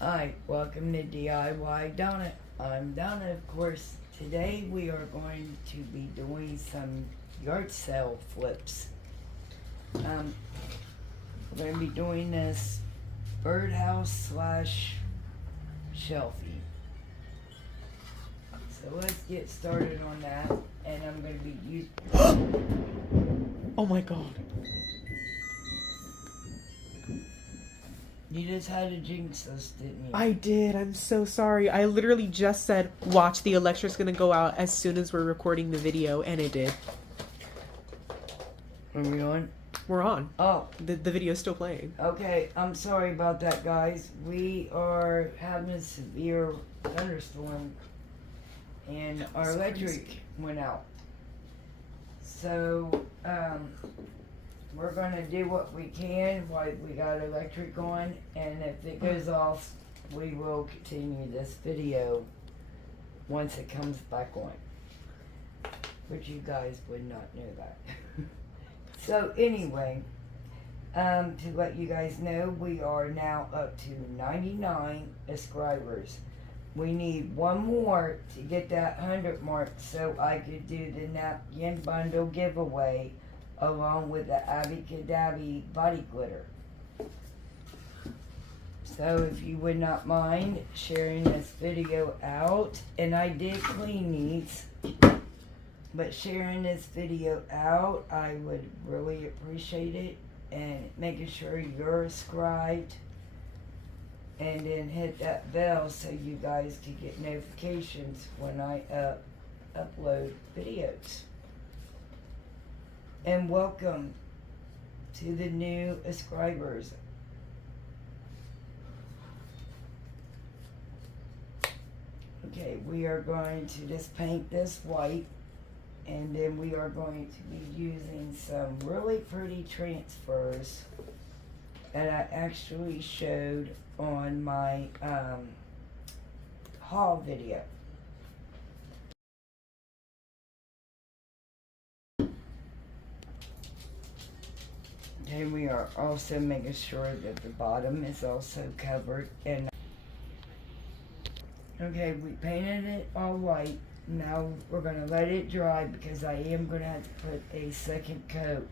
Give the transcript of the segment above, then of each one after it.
Hi, welcome to DIY Donna. I'm Donna, of course. Today we are going to be doing some yard sale flips. We're going to be doing this birdhouse slash shelfie. So let's get started on that. And I'm going to be using... Oh my god. You just had to jinx us, didn't you? I did. I'm so sorry. I literally just said, watch, the electric's gonna go out as soon as we're recording the video, and it did. Are we on? We're on. Oh. The video's still playing. Okay, I'm sorry about that, guys. We are having a severe thunderstorm, and our electric went out. So, we're gonna do what we can while we got electric on, and if it goes off, we will continue this video once it comes back on. But you guys would not know that. So anyway, to let you guys know, we are now up to 99 subscribers. We need one more to get that 100 mark so I could do the napkin bundle giveaway along with the Abby Cadabby body glitter. So if you would not mind sharing this video out, and I did clean these, but sharing this video out, I would really appreciate it, and making sure you're subscribed, and then hit that bell so you guys can get notifications when I upload videos. And welcome to the new subscribers. Okay, we are going to just paint this white, and then we are going to be using some really pretty transfers that I actually showed on my haul video. And we are also making sure that the bottom is also covered. And okay, we painted it all white. Now we're going to let it dry because I am going to have to put a second coat.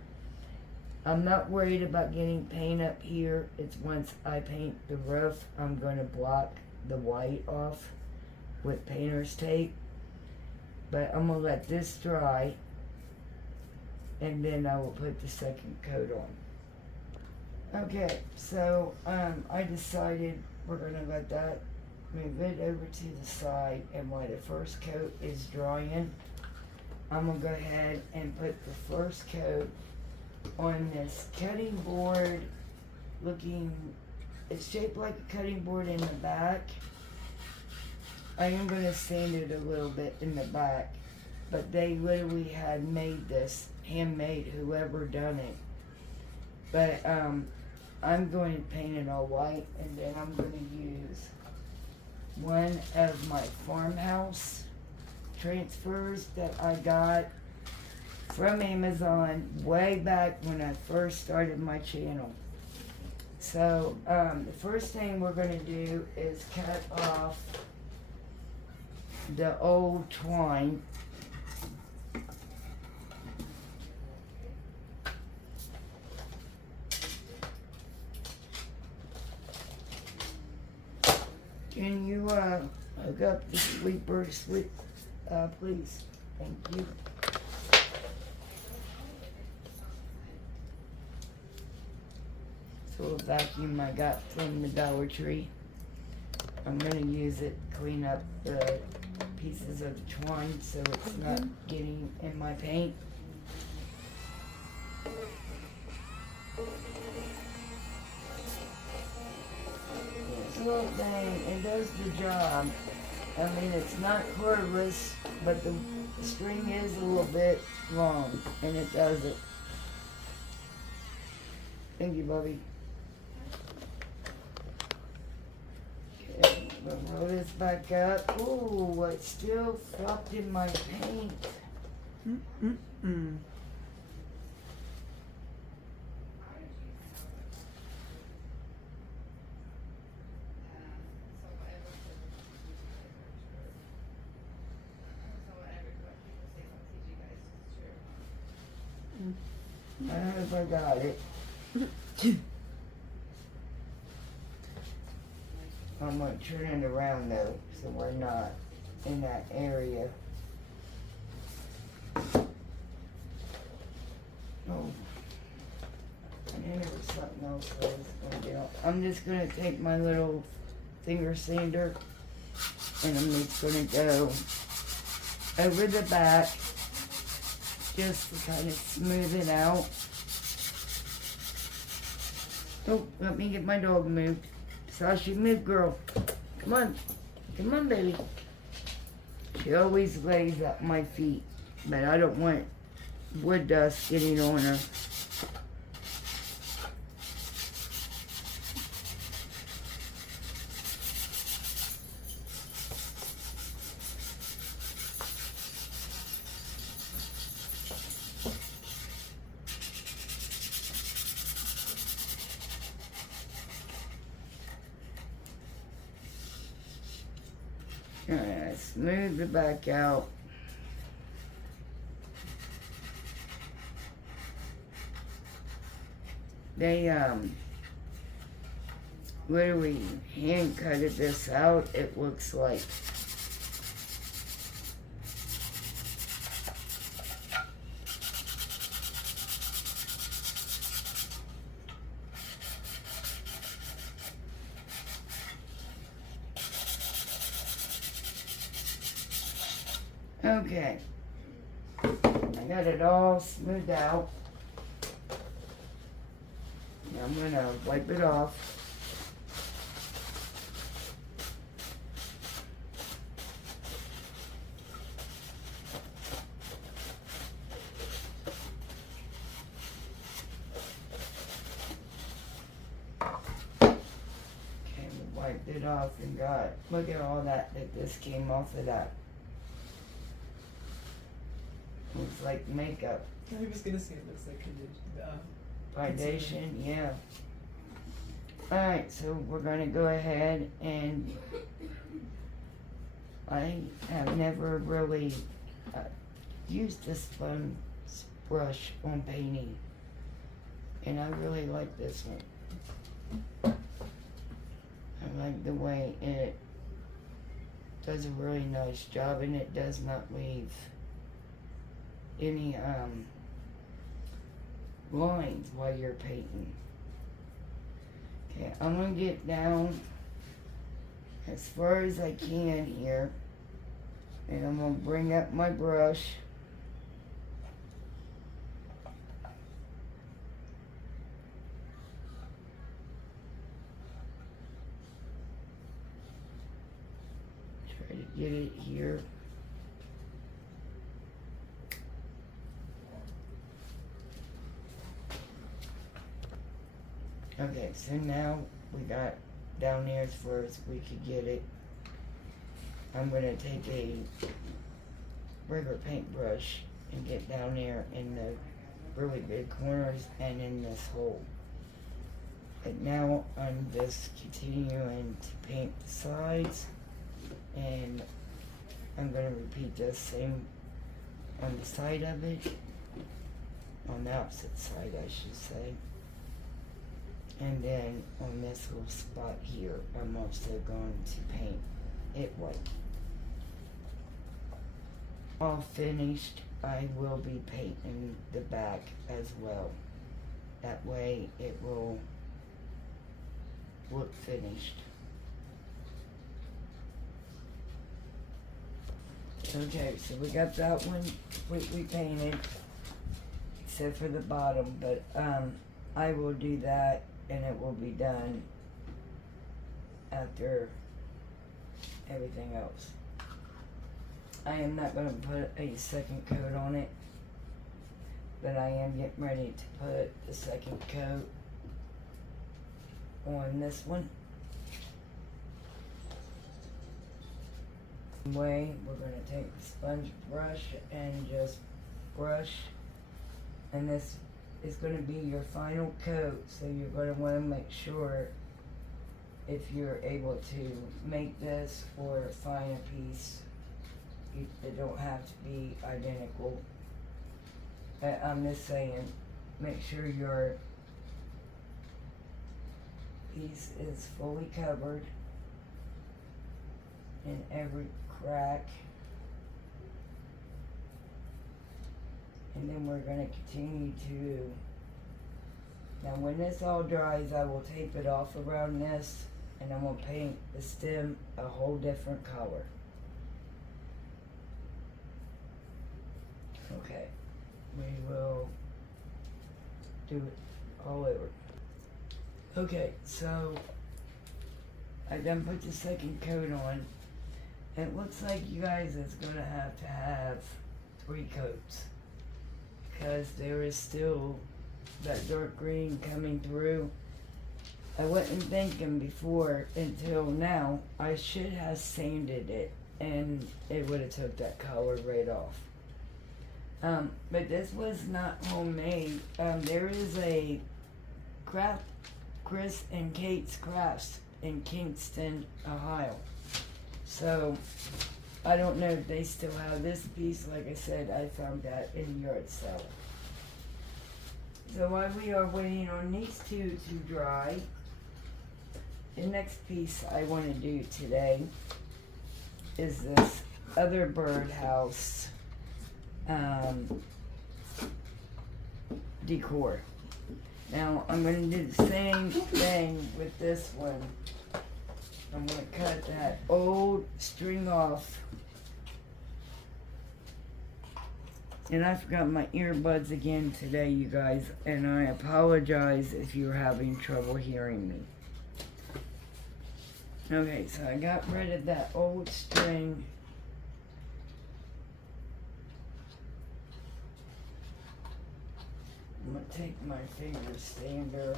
I'm not worried about getting paint up here. It's once I paint the roof, I'm going to block the white off with painter's tape. But I'm going to let this dry, and then I will put the second coat on. Okay, so I decided we're going to let that move it over to the side, and while the first coat is drying, I'm going to go ahead and put the first coat on this cutting board looking, it's shaped like a cutting board in the back. I am going to sand it a little bit in the back, but they literally had made this, handmade, whoever done it. But I'm going to paint it all white, and then I'm going to use one of my farmhouse transfers that I got from Amazon way back when I first started my channel. So the first thing we're going to do is cut off the old twine. Can you hook up the sweeper, please? Thank you. This little vacuum I got from the Dollar Tree. I'm going to use it to clean up the pieces of the twine so it's not getting in my paint. This little thing, it does the job. I mean, it's not cordless, but the string is a little bit long, and it does it. Thank you, Bubby. Okay, we'll roll this back up. Ooh, it's still flopped in my paint. I hope I got it. I'm gonna turn it around though, so we're not in that area. Oh, and then there was something else that I was gonna do. I'm just gonna take my little finger sander and I'm just gonna go over the back just to kind of smooth it out. Oh, let me get my dog moved. Sashi, move, girl. Come on. Come on, baby. She always lays at my feet, but I don't want wood dust getting on her. Alright, smooth the back out. They, where we hand cutted this out, it looks like. Okay, I got it all smoothed out. Now I'm gonna wipe it off. Okay, we wiped it off and got, look at all that this came off of that. Looks like makeup. I was gonna say it looks like Foundation, yeah. Alright, so we're gonna go ahead and I have never really used this sponge brush on painting, and I really like this one. I like the way it does a really nice job, and it does not leave any lines while you're painting. Okay, I'm gonna get down as far as I can here, and I'm gonna bring up my brush. Try to get it here. Okay, so now we got down there as far as we could get it. I'm gonna take a regular paintbrush and get down there in the really big corners and in this hole. And now I'm just continuing to paint the sides, and I'm gonna repeat the same on the side of it, on the opposite side I should say. And then on this little spot here, I'm also going to paint it white. All finished, I will be painting the back as well. That way it will look finished. Okay, so we got that one completely painted, except for the bottom, but I will do that, and it will be done after everything else. I am not going to put a second coat on it, but I am getting ready to put the second coat on this one. Way, we're going to take the sponge brush and just brush, and this is going to be your final coat, so you're going to want to make sure if you're able to make this or find a piece, they don't have to be identical. I'm just saying, make sure your piece is fully covered in every crack. And then we're going to continue to, now when this all dries, I will tape it off around this, and I'm going to paint the stem a whole different color. Okay, we will do it all over. Okay, so I done put the second coat on. It looks like you guys is going to have 3 coats, because there is still that dark green coming through. I wasn't thinking before until now I should have sanded it and it would have took that color right off. But this was not homemade. There is a Chris and Kate's Crafts in Kingston, Ohio. So I don't know if they still have this piece. Like I said, I found that in the yard sale. So while we are waiting on these 2 to dry, the next piece I want to do today is this other birdhouse decor. Now I'm going to do the same thing with this one. I'm going to cut that old string off. And I forgot my earbuds again today, you guys, and I apologize if you're having trouble hearing me. Okay, so I got rid of that old string. I'm going to take my finger sander.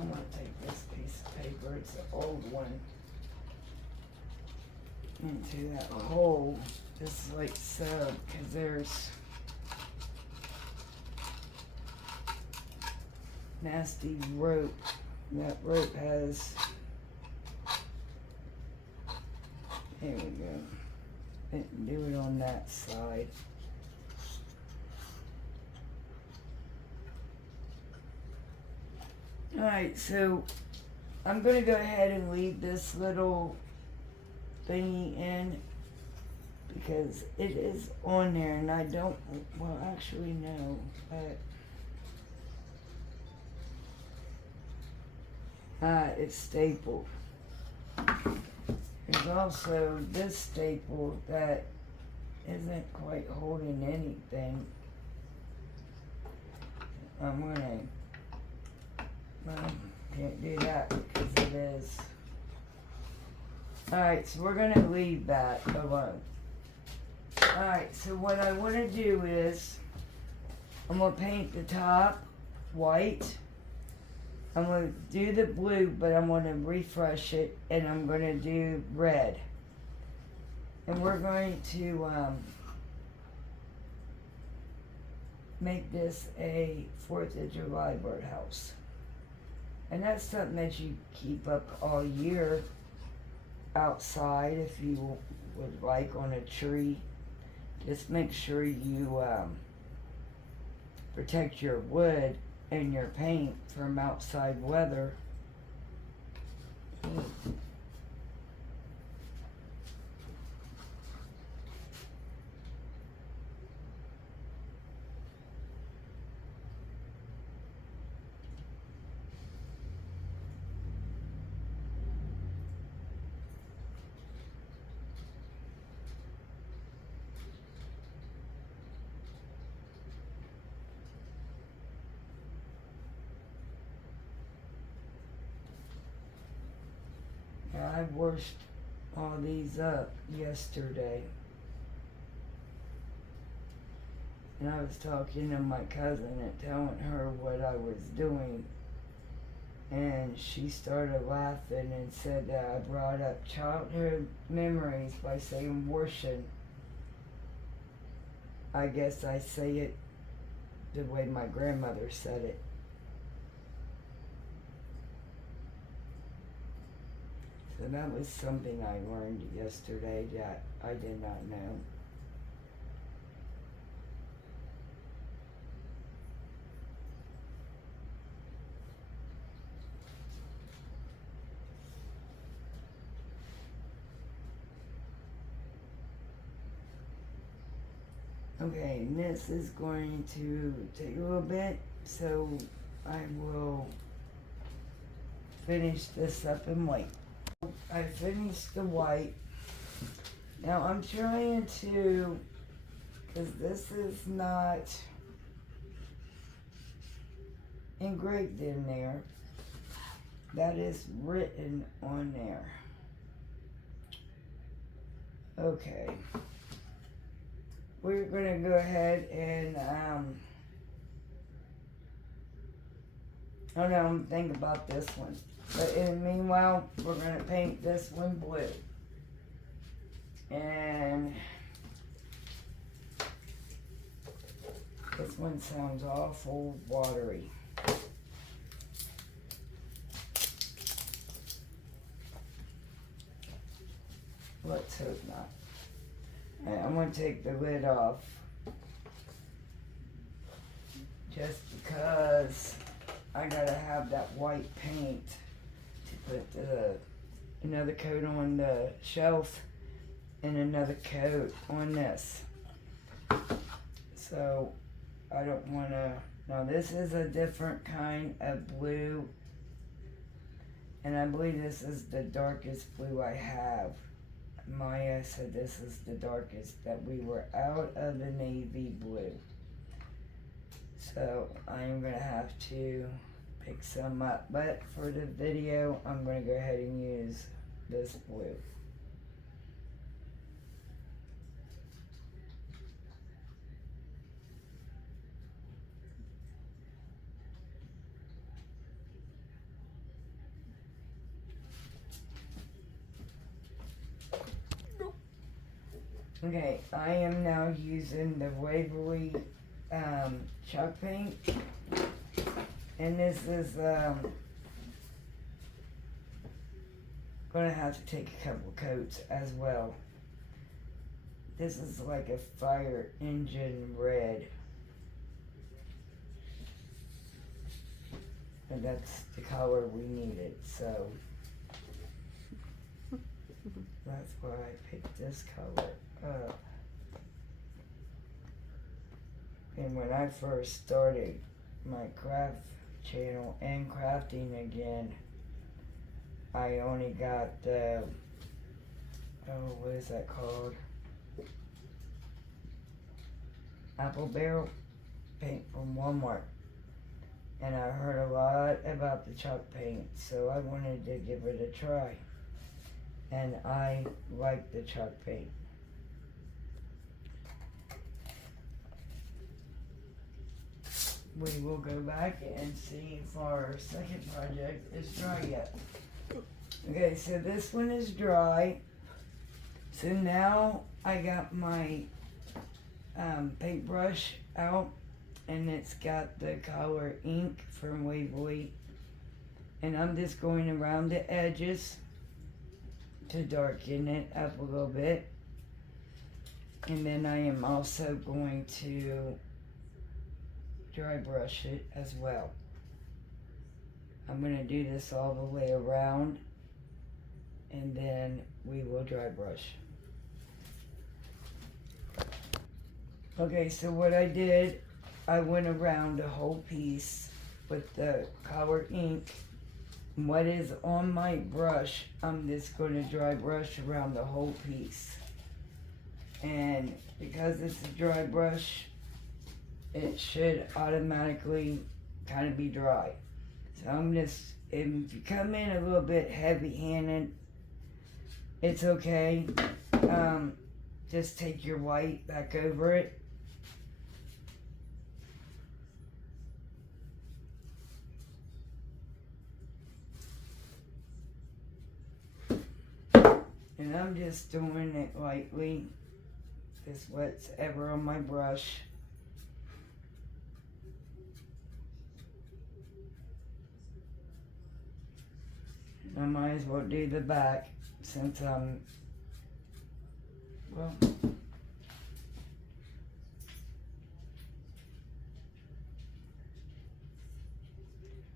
I'm going to take this piece of paper, it's an old one, into that hole, just like so, because there's nasty rope. That rope has, there we go. Didn't do it on that side. Alright, so I'm going to go ahead and leave this little thingy in because it is on there and I don't, well actually no, but it's stapled. There's also this staple that isn't quite holding anything. I'm gonna, well, can't do that because it is. Alright, so we're gonna leave that alone. Alright, so what I want to do is, I'm gonna paint the top white. I'm going to do the blue, but I'm going to refresh it, and I'm going to do red. And we're going to make this a 4th of July birdhouse. And that's something that you keep up all year outside if you would like on a tree. Just make sure you protect your wood and your paint from outside weather. I washed all these up yesterday. And I was talking to my cousin and telling her what I was doing. And she started laughing and said that I brought up childhood memories by saying washing. I guess I say it the way my grandmother said it. So that was something I learned yesterday that I did not know. Okay, and this is going to take a little bit, so I will finish this up in white. I finished the white. Now I'm trying to, because this is not engraved in there, that is written on there. Okay. We're gonna go ahead and, oh no, I'm thinking about this one. But meanwhile, we're gonna paint this one blue. And this one sounds awful watery. Let's hope not. And I'm going to take the lid off. Just because I gotta have that white paint to put another coat on the shelf and another coat on this. So I don't want to. Now this is a different kind of blue, and I believe this is the darkest blue I have. Maya said this is the darkest, that we were out of the navy blue. So I'm gonna have to pick some up, but for the video I'm gonna go ahead and use this blue. Okay, I am now using the Waverly chalk paint, and this is gonna have to take a couple coats as well. This is like a fire engine red, and that's the color we needed, so that's why I picked this color up. And when I first started my craft channel and crafting again, I only got the, what is that called? Apple barrel paint from Walmart. And I heard a lot about the chalk paint, so I wanted to give it a try. And I like the chalk paint. We will go back and see if our second project is dry yet. Okay, so this one is dry. So now I got my paintbrush out, and it's got the color ink from Waverly. And I'm just going around the edges to darken it up a little bit. And then I am also going to dry brush it as well. I'm going to do this all the way around, and then we will dry brush. Okay, so what I did, I went around the whole piece with the color ink. What is on my brush, I'm just going to dry brush around the whole piece. And because it's a dry brush, it should automatically kind of be dry. So I'm just, if you come in a little bit heavy-handed, it's okay. Just take your white back over it. And I'm just doing it lightly, just whatever on my brush. I might as well do the back since I'm, well,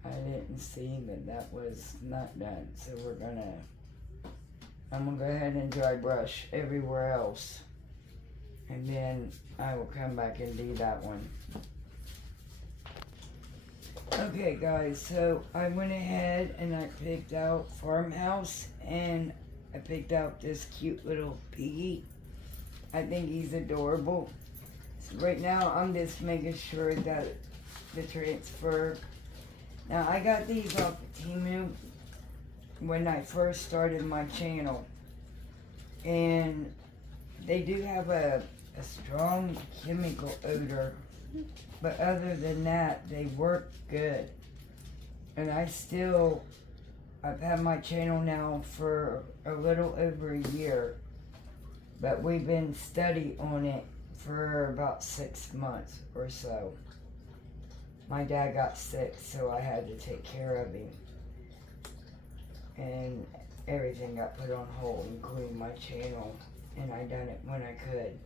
I didn't see that was not done, so I'm gonna go ahead and dry brush everywhere else. and then I will come back and do that one. Okay guys, so I went ahead and I picked out Farmhouse, and I picked out this cute little piggy. I think he's adorable. So right now I'm just making sure that the transfer. Now I got these off of Temu when I first started my channel, and they do have a strong chemical odor, but other than that they work good. And I've had my channel now for a little over a year, but we've been studying on it for about 6 months or so. My dad got sick, so I had to take care of him, and everything got put on hold, including my channel, and I done it when I could.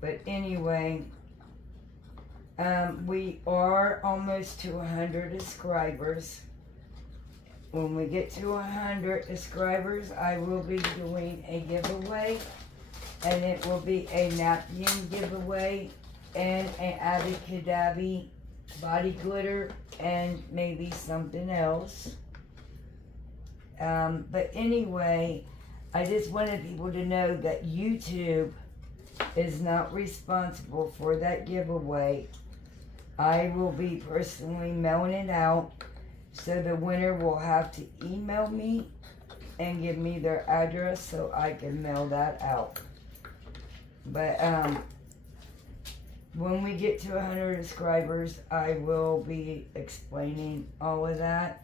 But anyway, we are almost to 100 subscribers. When we get to 100 subscribers, I will be doing a giveaway, and it will be a napkin giveaway and an Abby body glitter and maybe something else. But anyway, I just wanted people to know that YouTube is not responsible for that giveaway. I will be personally mailing it out, so the winner will have to email me and give me their address so I can mail that out. But when we get to 100 subscribers, I will be explaining all of that.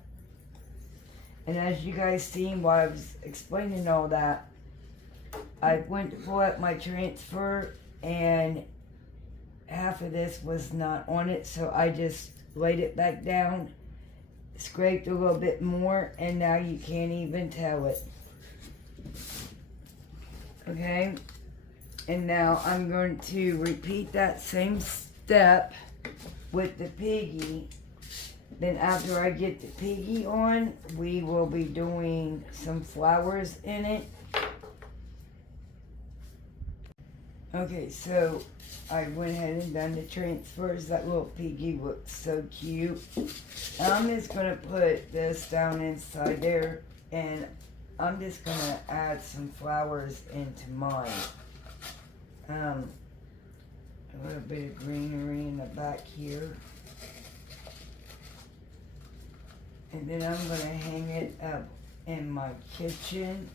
And as you guys seen while I was explaining all that, I went to pull up my transfer, and half of this was not on it, so I just laid it back down, scraped a little bit more, and now you can't even tell it. Okay, and now I'm going to repeat that same step with the piggy. Then after I get the piggy on, we will be doing some flowers in it. Okay, so I went ahead and done the transfers. That little piggy looks so cute. I'm just going to put this down inside there, and I'm just going to add some flowers into mine. A little bit of greenery in the back here. And then I'm going to hang it up in my kitchen,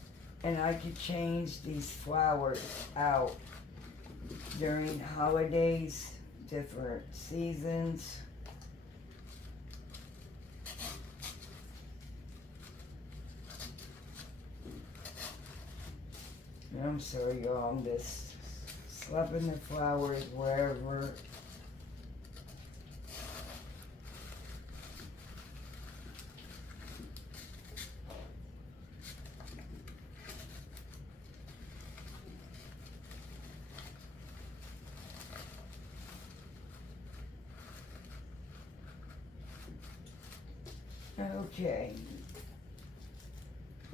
and I could change these flowers out during holidays, different seasons. And I'm sorry y'all, I'm just slapping the flowers wherever. Okay.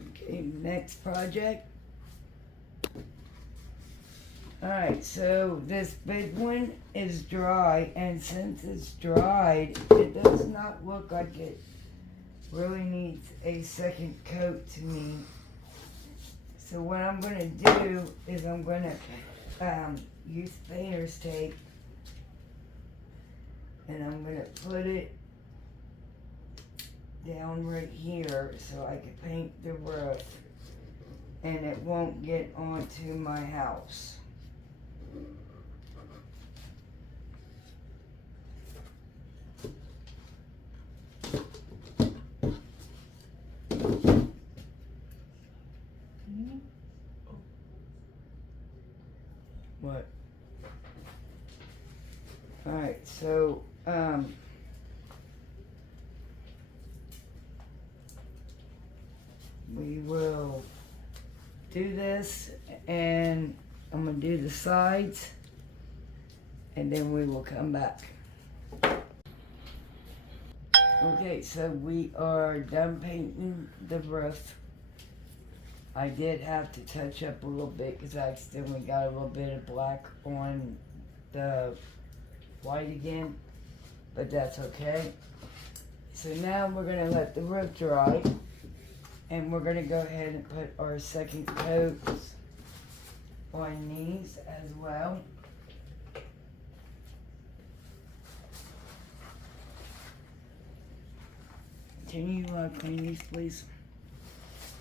Okay, next project. Alright, so this big one is dry, and since it's dried, it does not look like it really needs a second coat to me. So what I'm going to do is I'm going to use painter's tape, and I'm going to put it down right here so I can paint the roof and it won't get onto my house. What? Alright, so we will do this, and I'm going to do the sides, and then we will come back. Okay, so we are done painting the roof. I did have to touch up a little bit because I accidentally got a little bit of black on the white again, but that's okay. So now we're going to let the roof dry, and we're going to go ahead and put our second coat on these as well. Can you clean these, please?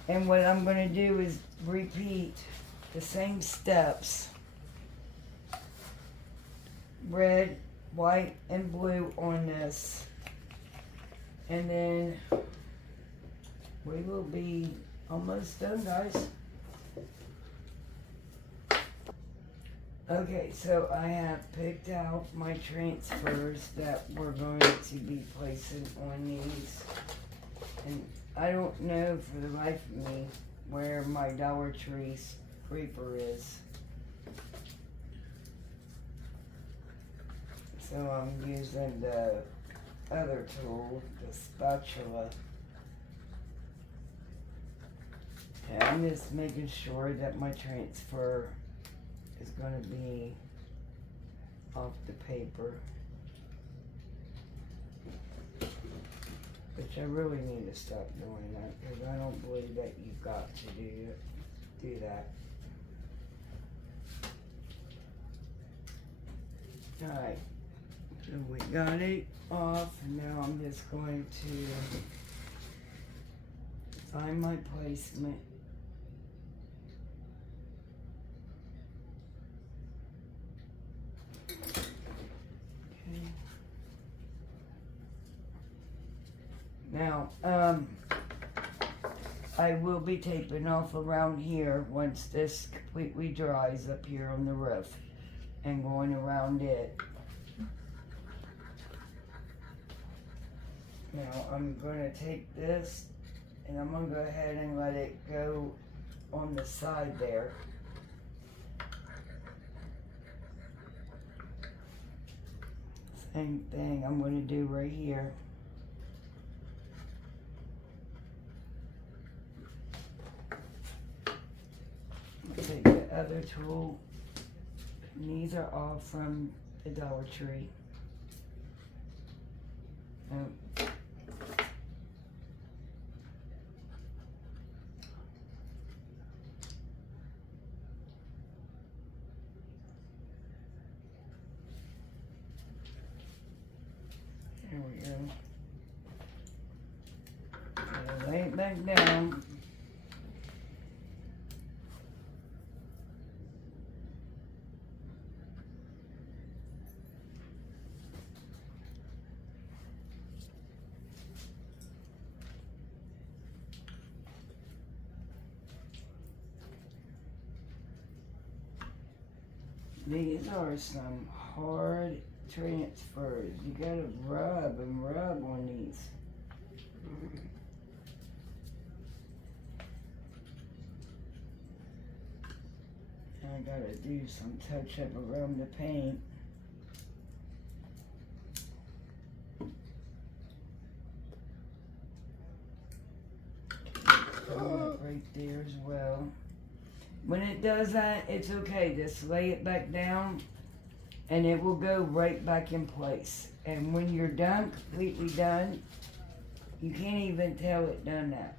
And what I'm going to do is repeat the same steps. Red, white, and blue on this. And then we will be almost done, guys. Okay, so I have picked out my transfers that we're going to be placing on these. And I don't know for the life of me where my Dollar Tree scraper is. So I'm using the other tool, the spatula. And I'm just making sure that my transfer is going to be off the paper. Which I really need to stop doing that, because I don't believe that you've got to do that. Alright, so we got it off, and now I'm just going to find my placement. Now, I will be taping off around here once this completely dries up here on the roof and going around it. Now, I'm going to take this and I'm going to go ahead and let it go on the side there. Same thing I'm going to do right here. Take the other tool, and these are all from the Dollar Tree. Oh. There we go. Now lay it back down. These are some hard transfers. You gotta rub and rub on these. And I gotta do some touch up around the paint. Right there as well. When it does that, it's okay. Just lay it back down and it will go right back in place. And when you're done, completely done, you can't even tell it done that.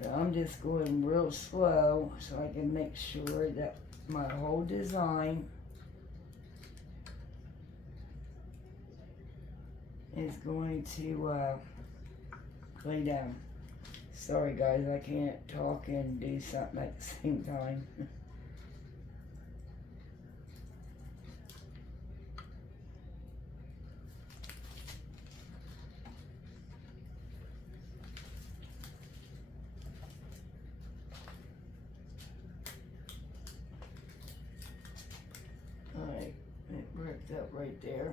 But I'm just going real slow so I can make sure that my whole design is going to lay down. Sorry guys, I can't talk and do something at the same time. Alright, it worked up right there.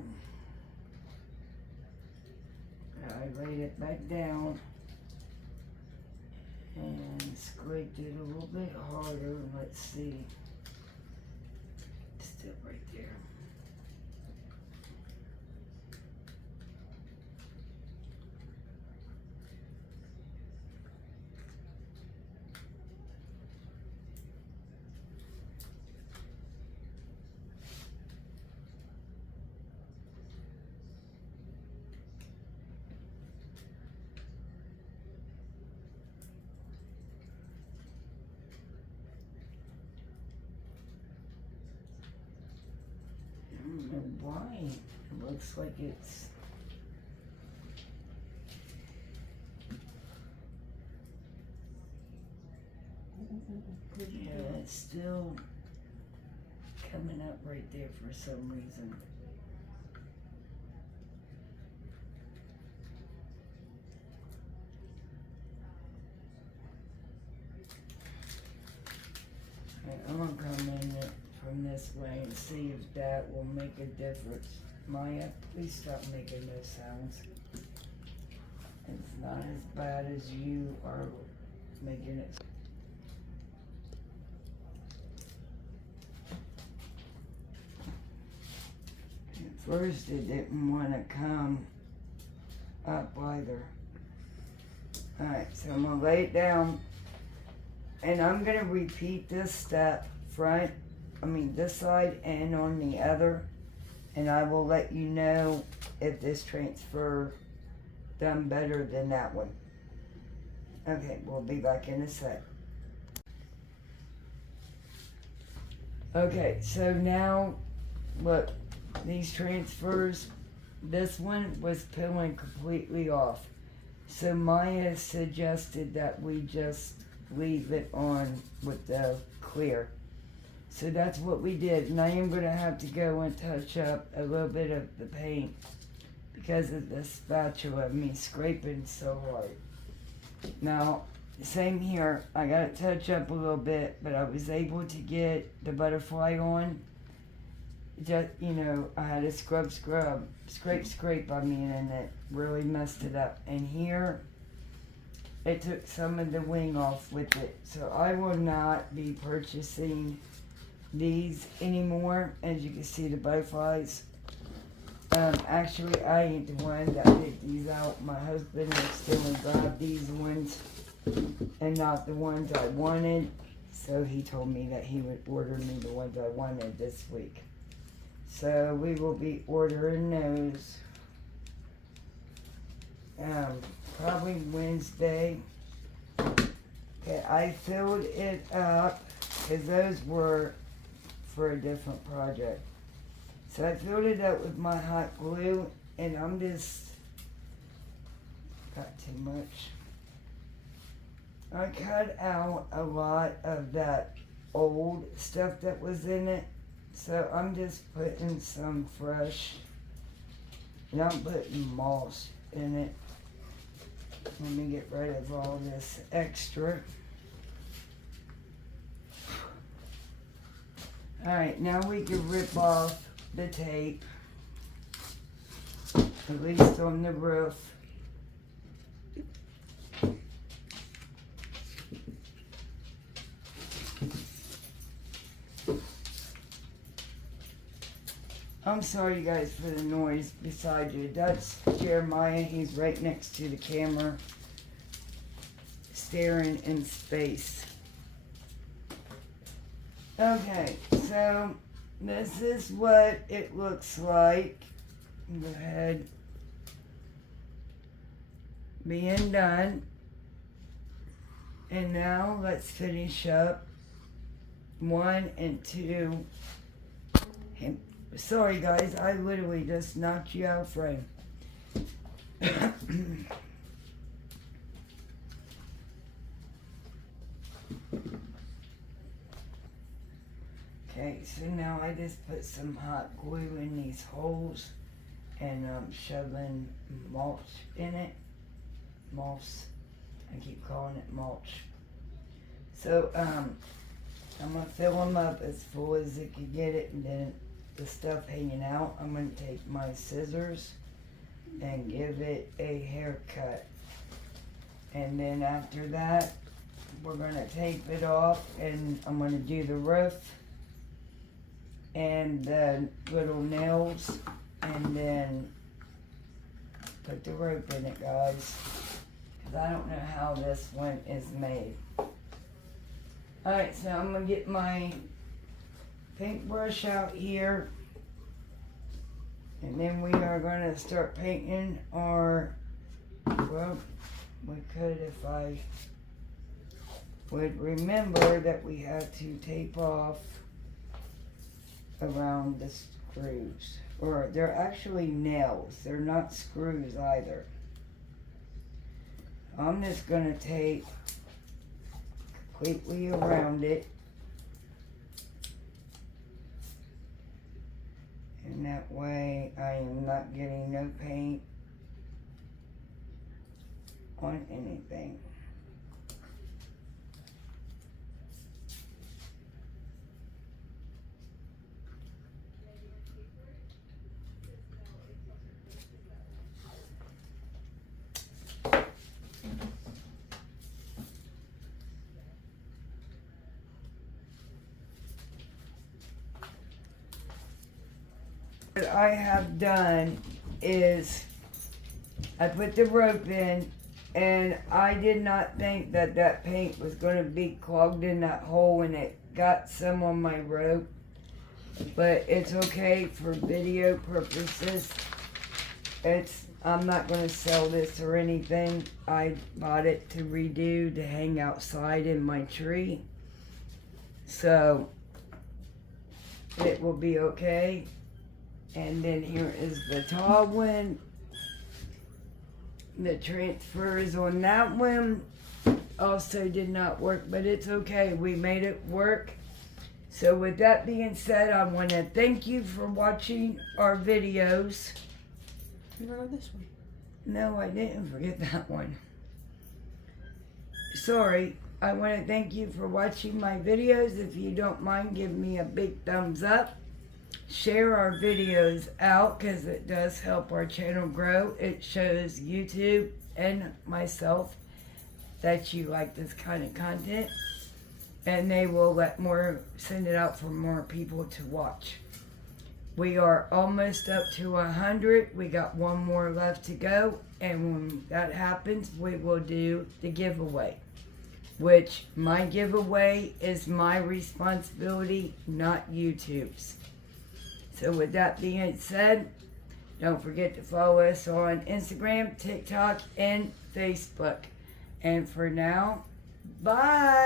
I laid it back down and scraped it a little bit harder. Let's see. Step right there. fine. It looks like it's... Yeah, it's still coming up right there for some reason. Alright, I'm gonna come in it from this way and see if that will make a difference. Maya, please stop making those sounds. It's not as bad as you are making it. At first it didn't want to come up either. Alright, so I'm going to lay it down. And I'm going to repeat this step this side and on the other. And I will let you know if this transfer done better than that one. Okay, we'll be back in a sec. Okay, so now, look, these transfers, this one was peeling completely off. So Maya suggested that we just leave it on with the clear. So that's what we did, and I am going to have to go and touch up a little bit of the paint because of the spatula of me scraping so hard. Now, same here, I got to touch up a little bit, but I was able to get the butterfly on. Just, I had to scrape, and it really messed it up. And here, it took some of the wing off with it. So I will not be purchasing these anymore. As you can see, the butterflies. Actually, I ain't the one that picked these out. My husband accidentally grabbed these ones and not the ones I wanted. So he told me that he would order me the ones I wanted this week. So we will be ordering those probably Wednesday. Okay, I filled it up because those were for a different project. So I filled it up with my hot glue, and I'm just got too much. I cut out a lot of that old stuff that was in it. So I'm just putting some fresh, and I'm putting moss in it. Let me get rid of all this extra. Alright, now we can rip off the tape, at least on the roof. I'm sorry, you guys, for the noise beside you. That's Jeremiah. He's right next to the camera, staring in space. Okay, so this is what it looks like. Go ahead. Being done. And now let's finish up 1 and 2. Sorry guys, I literally just knocked you out frame. Okay, so now I just put some hot glue in these holes, and I'm shoving mulch in it. Moss. I keep calling it mulch. So, I'm going to fill them up as full as it can get it, and then the stuff hanging out, I'm going to take my scissors and give it a haircut. And then after that, we're going to tape it off, and I'm going to do the roof and the little nails, and then put the rope in it, guys, because I don't know how this one is made. Alright, so I'm going to get my paintbrush out here, and then we are going to start painting our, well, we could if I would remember that we had to tape off around the screws. or they're actually nails. They're not screws either. I'm just gonna take completely around it. And that way I am not getting no paint on anything. What I have done is I put the rope in, and I did not think that that paint was going to be clogged in that hole, and it got some on my rope, but it's okay for video purposes. I'm not going to sell this or anything. I bought it to redo to hang outside in my tree, so it will be okay. And then here is the tall one. The transfers on that one also did not work, but it's okay. We made it work. So with that being said, I want to thank you for watching our videos. You wrote this one. No, I didn't forget that one. Sorry. I want to thank you for watching my videos. If you don't mind, give me a big thumbs up. Share our videos out because it does help our channel grow. It shows YouTube and myself that you like this kind of content, and they will send it out for more people to watch. We are almost up to 100. We got one more left to go, and when that happens, we will do the giveaway, which my giveaway is my responsibility, not YouTube's. So with that being said, don't forget to follow us on Instagram, TikTok, and Facebook. And for now, bye!